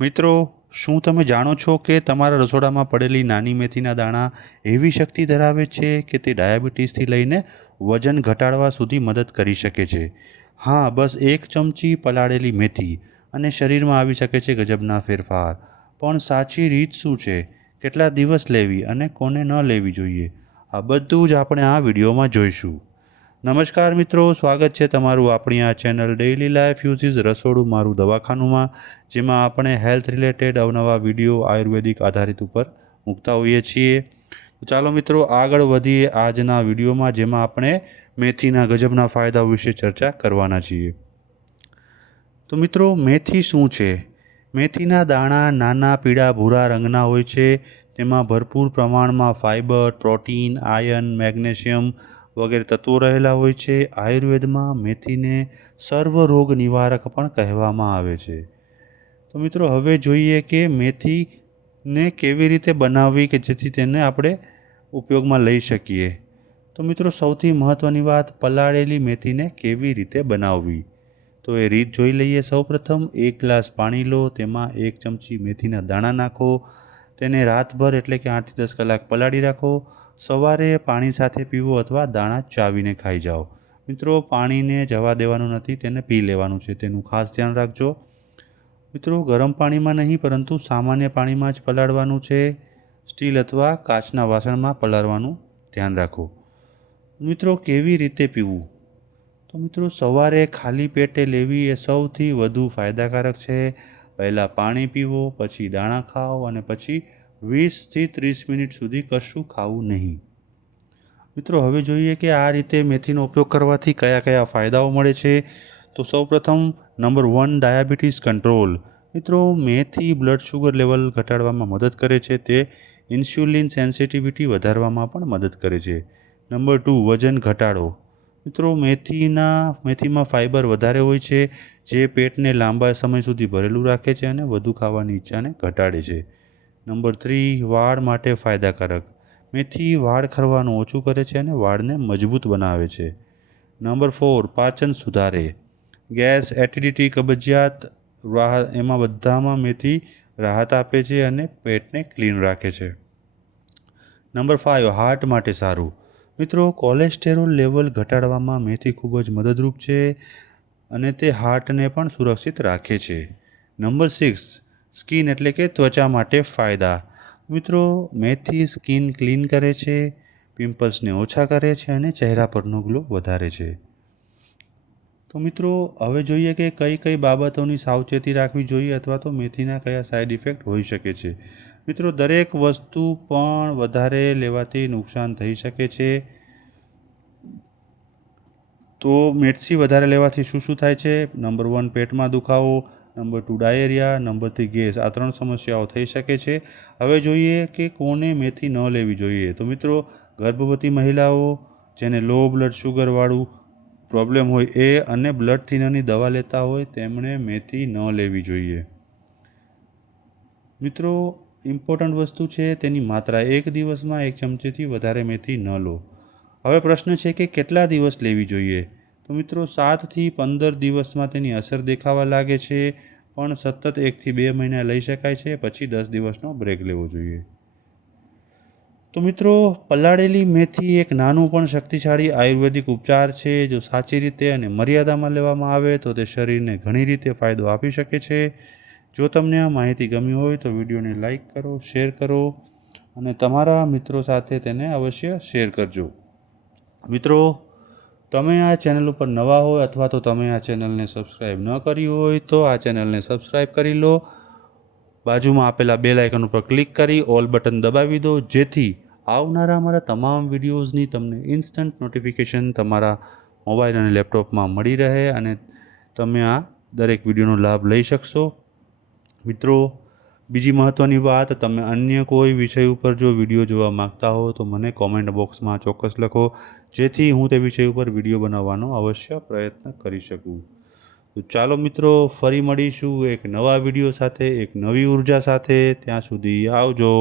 મિત્રો, શું તમે જાણો છો કે તમારા રસોડામાં પડેલી નાની મેથીના દાણા એવી શક્તિ ધરાવે છે કે તે ડાયાબિટીસથી લઈને વજન ઘટાડવા સુધી મદદ કરી શકે છે? હા, બસ એક ચમચી પલાળેલી મેથી અને શરીરમાં આવી શકે છે ગજબના ફેરફાર. પણ સાચી રીત શું છે? કેટલા દિવસ લેવી અને કોને ન લેવી જોઈએ? આ બધું જ આપણે આ વિડીયોમાં જોઈશું. નમસ્કાર મિત્રો, સ્વાગત છે તમારું આપણી આ ચેનલ ડેઇલી લાઈફ યુઝિસ રસોડું મારું દવાખાનુંમાં, જેમાં આપણે હેલ્થ રિલેટેડ અવનવા વિડીયો આયુર્વેદિક આધારિત ઉપર મૂકતા હોઈએ છીએ. તો ચાલો મિત્રો, આગળ વધીએ આજના વિડીયોમાં, જેમાં આપણે મેથીના ગજબના ફાયદાઓ વિશે ચર્ચા કરવાના છીએ. તો મિત્રો, મેથી શું છે? મેથીના દાણા નાના પીળા ભૂરા રંગના હોય છે. તેમાં ભરપૂર પ્રમાણમાં ફાઇબર, પ્રોટીન, આયર્ન, મેગ્નેશિયમ વગેરે તત્વો રહેલા હોય છે. આયુર્વેદમાં મેથીને સર્વરોગ નિવારક પણ કહેવામાં આવે છે. તો મિત્રો, હવે જોઈએ કે મેથીને કેવી રીતે બનાવવી કે જેથી તેને આપણે ઉપયોગમાં લઈ શકીએ. તો મિત્રો, સૌથી મહત્ત્વની વાત, પલાળેલી મેથીને કેવી રીતે બનાવવી. તો એ રીત જોઈ લઈએ. સૌપ્રથમ 1 ગ્લાસ પાણી લો, તેમાં 1 ચમચી મેથીના દાણા નાખો. તેને રાતભર એટલે કે 8 થી 10 કલાક પલાળી રાખો. સવારે પાણી સાથે પીવો અથવા દાણા ચાવીને ખાઈ જાઓ. મિત્રો, પાણીને જવા દેવાનું નથી, તેને પી લેવાનું છે, તેનું ખાસ ધ્યાન રાખજો. મિત્રો, ગરમ પાણીમાં નહીં પરંતુ સામાન્ય પાણીમાં જ પલાળવાનું છે. સ્ટીલ અથવા કાચના વાસણમાં પલાળવાનું ધ્યાન રાખો. મિત્રો, કેવી રીતે પીવું? તો મિત્રો, સવારે ખાલી પેટે લેવી એ સૌથી વધુ ફાયદાકારક છે. પહેલાં પાણી પીવો, પછી દાણા ખાઓ અને પછી 20થી 30 મિનિટ સુધી કશું ખાવું નહીં. મિત્રો, હવે જોઈએ કે આ રીતે મેથીનો ઉપયોગ કરવાથી કયા કયા ફાયદાઓ મળે છે. તો સૌપ્રથમ નંબર 1, ડાયાબિટીસ કંટ્રોલ. મિત્રો, મેથી બ્લડ શુગર લેવલ ઘટાડવામાં મદદ કરે છે. તે ઇન્સ્યુલિન સેન્સિટિવિટી વધારવામાં પણ મદદ કરે છે. નંબર 2, વજન ઘટાડો. મિત્રો, મેથીમાં ફાઇબર વધારે હોય છે, જે પેટને લાંબા સમય સુધી ભરેલું રાખે છે અને વધુ ખાવાની ઈચ્છાને ઘટાડે છે. નંબર 3, વાળ માટે ફાયદાકારક. મેથી વાળ ખરવાનું ઓછું કરે છે અને વાળને મજબૂત બનાવે છે. નંબર 4, પાચન સુધારે. ગેસ, એસિડિટી, કબજિયાત એમાં બધામાં મેથી રાહત આપે છે અને પેટને ક્લીન રાખે છે. નંબર 5, હાર્ટ માટે સારું. મિત્રો, કોલેસ્ટેરોલ લેવલ ઘટાડવામાં મેથી ખૂબ જ મદદરૂપ છે અને તે હાર્ટને પણ સુરક્ષિત રાખે છે. નંબર 6, સ્કિન એટલે કે ત્વચા માટે ફાયદા. મિત્રો, મેથી સ્કિન ક્લીન કરે છે, પિમ્પલ્સને ઓછા કરે છે અને ચહેરા પરનો ગ્લો વધારે છે. તો મિત્રો, હવે જોઈએ કે કઈ કઈ બાબતોની સાવચેતી રાખવી જોઈએ અથવા તો મેથીના કયા સાઇડ ઇફેક્ટ હોઈ શકે છે. મિત્રો, દરેક વસ્તુ પણ વધારે લેવાથી નુકસાન થઈ શકે છે. તો મેથી વધારે લેવાથી શું શું થાય છે? નંબર 1, પેટમાં દુખાવો. Number 2, diarrhoea. Number 3, gas. આ 3 સમસ્યાઓ થઈ શકે છે. હવે જોઈએ કે કોને મેથી ન લેવી જોઈએ. તો મિત્રો, ગર્ભવતી મહિલાઓ, જેને લો બ્લડ શુગરવાળું પ્રોબ્લેમ હોય એ અને બ્લડ થિનરની દવા લેતા હોય તેમણે મેથી ન લેવી જોઈએ. મિત્રો, ઇમ્પોર્ટન્ટ વસ્તુ છે તેની માત્રા. 1 દિવસમાં 1 ચમચીથી વધારે મેથી ન લો. હવે પ્રશ્ન છે કે કેટલા દિવસ લેવી જોઈએ. તો મિત્રો, 7થી 15 દિવસમાં તેની અસર દેખાવા લાગે છે, પણ સતત 1થી 2 મહિના લઈ શકાય છે, પછી 10 દિવસનો બ્રેક લેવો જોઈએ. તો મિત્રો, પલાળેલી મેથી એક નાનું પણ શક્તિશાળી આયુર્વેદિક ઉપચાર છે. જો સાચી રીતે અને મર્યાદામાં લેવામાં આવે તો તે શરીરને ઘણી રીતે ફાયદો આપી શકે છે. જો તમને આ માહિતી ગમી હોય તો વિડીયોને લાઈક કરો, શેર કરો અને તમારા મિત્રો સાથે તેને અવશ્ય શેર કરજો. મિત્રો, તમે આ ચેનલ ઉપર નવા હોય અથવા તો તમે આ ચેનલને સબસ્ક્રાઈબ ન કરી હોય તો આ ચેનલને સબસ્ક્રાઈબ કરી લો. બાજુમાં આપેલા બેલ આઇકન ઉપર ક્લિક કરી ઓલ બટન દબાવી દો, જેથી આવનારા અમારા તમામ વિડીયોઝની તમને ઇન્સ્ટન્ટ નોટિફિકેશન તમારા મોબાઈલ અને લેપટોપમાં મળી રહે અને તમે આ દરેક વિડીયોનો લાભ લઈ શકશો. મિત્રો, બીજી મહત્ત્વની વાત, તમે અન્ય કોઈ વિષય ઉપર જો વિડીયો જોવા માગતા હો તો મને કોમેન્ટ બોક્સમાં ચોક્કસ લખો, જેથી હું તે વિષય ઉપર વિડીયો બનાવવાનો અવશ્ય પ્રયત્ન કરી શકું. તો ચાલો મિત્રો, ફરી મળીશું એક નવા વિડીયો સાથે, એક નવી ઉર્જા સાથે. ત્યાં સુધી આવજો.